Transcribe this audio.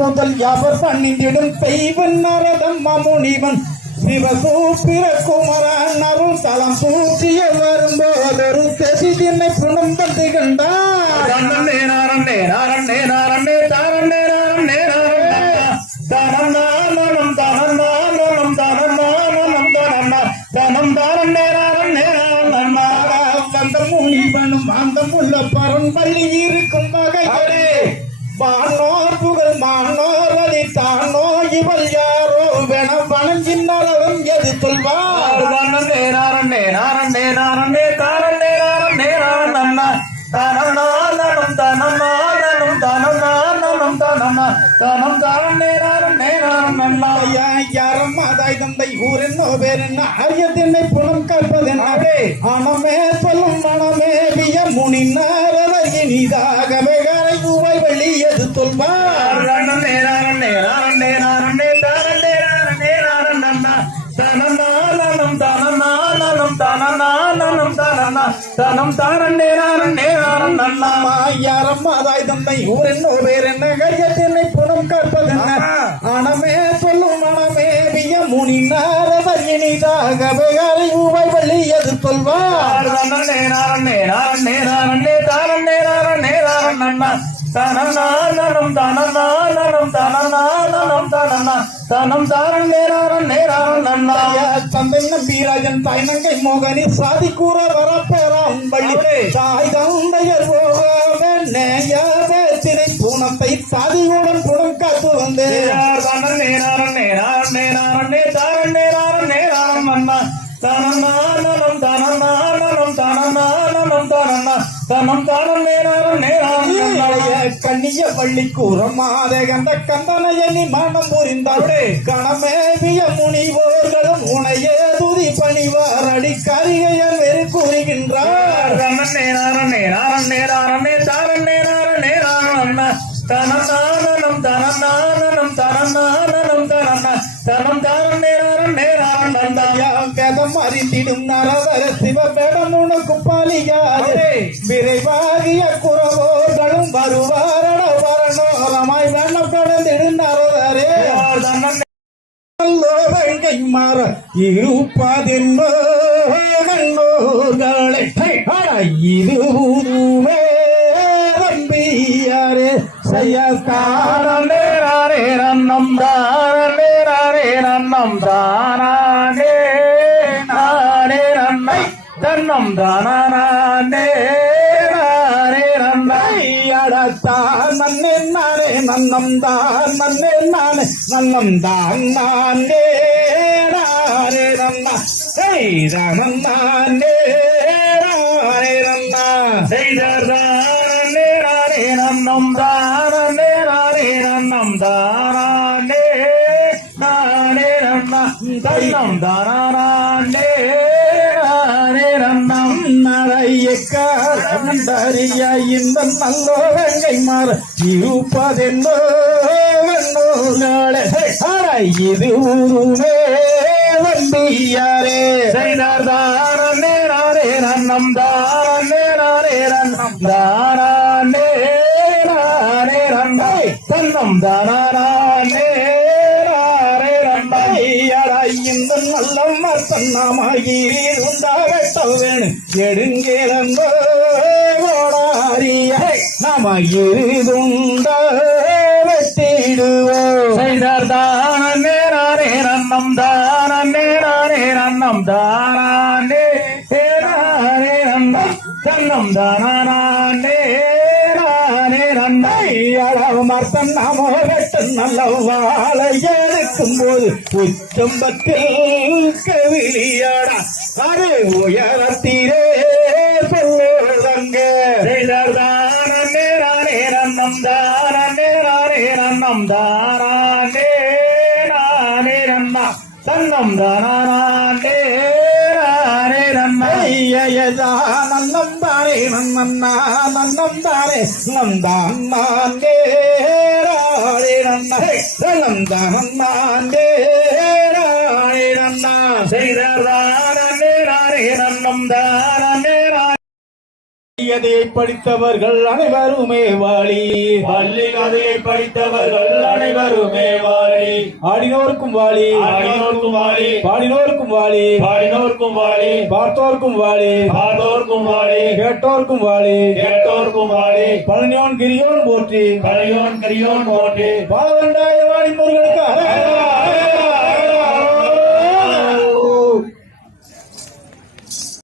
முதல் யாவர் பணிந்திடும் தெய்வன் நாரதம் மாமுனிவன் சிவசூப்பிர குமரன் அருள் தலம் தூக்கிய வரும்போதொரு செசிதினை புனம் தந்து கண்டார். முனிவனும் ஆந்தம் உள்ள பரன் பள்ளி இருக்கும் வகைகளே வானோர் புகழ் மானோர் அதி தானோ இவள் யாரோ வென வணங்கினாலும் எது சொல்வார். யாரும் மாதாய் தந்தை ஊரின் பேரென்ன அரியத்தினை புலம் கற்பதென்னே ஆனமே சொல்லும் மனமே விய முனினாரத இனிதாகவே கரை பூவை வெளியது சொல்வார். யாரம் மாதாய் தந்தை ஊரின் பேரென்ன கரியத்தினை புலம் கற்பதென்ன ஆனமே சொல்லும் மனமே விய முனினாரத இனிதாகவே கரை பூவை வெளியது சொல்வார். தந்தை நம்பீராஜன் தாய் நங்கை மோகனி சாதி கூற வரப்பேறாம் பள்ளி தாய் தந்தையர் திரை பூனத்தை சாதியுடன் புடம் காத்து வந்து கண்ணிய பள்ளி கூறமாதே கந்த கந்தனையனி மனம் புரிந்தாளே கணமேவிய முனிவோர்களும் உனையே துதி பணிவார் அடி கரிகையன் வெறு கூறுகின்றார். வேதம் அறிந்திடும் நரவர சிவபேடம் உனக்கு பாலியாரே விரைவாகிய குறவோர்களும் வருவாரண வரணோரமாய் வண்ணம் கடந்திடும் நரவரே வெங்கை மாற இருப்பதென்னோ கண்ணோர்களை இது ஊதுவே நம்பியாரே செய்யாரே நன்னம் தாரே நன்னம் தானே நானே நன்மை தன்னம் தானே அடத்தான் நன்னே நானே நன்னம் தான் நன்னே நானே நன்னம் தான் நானே நானே நன்னா செய்தனம் நானே நானே நன்னா செய்தானே நானே நன்னம் தானே நானே நன்னம் தானே நானே நன்னா தன்னம் தானே நானே நன்னம் நடையக்காரிய இந்த நல்லோ வெங்கை மாற இருப்பதென்னோ இது ஊருமே வண்டியாரே செய்தாரே நானே நன்னம் தானே நானே நன்னம் தானே நானே நன்மை தன்னம் தானே நானே நன்மை இந்த நல்லம் தன்னாமாகி உண்டாகட்ட வேணும் எடுங்கேலந்தோ கோடாரிய நாம இருதுண்ட வெட்டிடுவோ செய்தார் தானே நானே நன்னம் தானே நானே நன்னம் தானே தன்னம் தானே நானே நன்னை மர்த்தன் நாமோ வெட்டன் நல்ல வாழை எடுக்கும் போது உச்சம்பத்தில் கவிழியாடா அது உயரத்தீரே சொல்லுதங்க தானே நானே நன்னம் தானே நானே நன்னம் தானே நானே நன்னா தன்னம் தானே நானே நன்னா நன்னம் தானே நன்னா நன்னம் தானே நந்தான் நான் நேராளே நன்னா நந்தான் நான் நேராளே நன்னா செய்தானே நானே நன்னம் தானே கதையை படித்தவர்கள் அனைவருமே வாழி பள்ளி கதையை படித்தவர்கள் அனைவருமே வாழி ஆடினோருக்கும் வாழி ஆடினோர்க்கும் வாழி பாடினோருக்கும் வாழி பாடினோர்க்கும் வாழி பார்த்தோர்க்கும் வாழி பார்த்தோர்க்கும் வாழி கேட்டோர்க்கும் வாழி கேட்டோர்க்கும் வாழி பழனியோன் கிரியோன் போற்றி கரையோன் கரியோன் போற்றி பாலவண்டாய வாடி முருகனுக்கு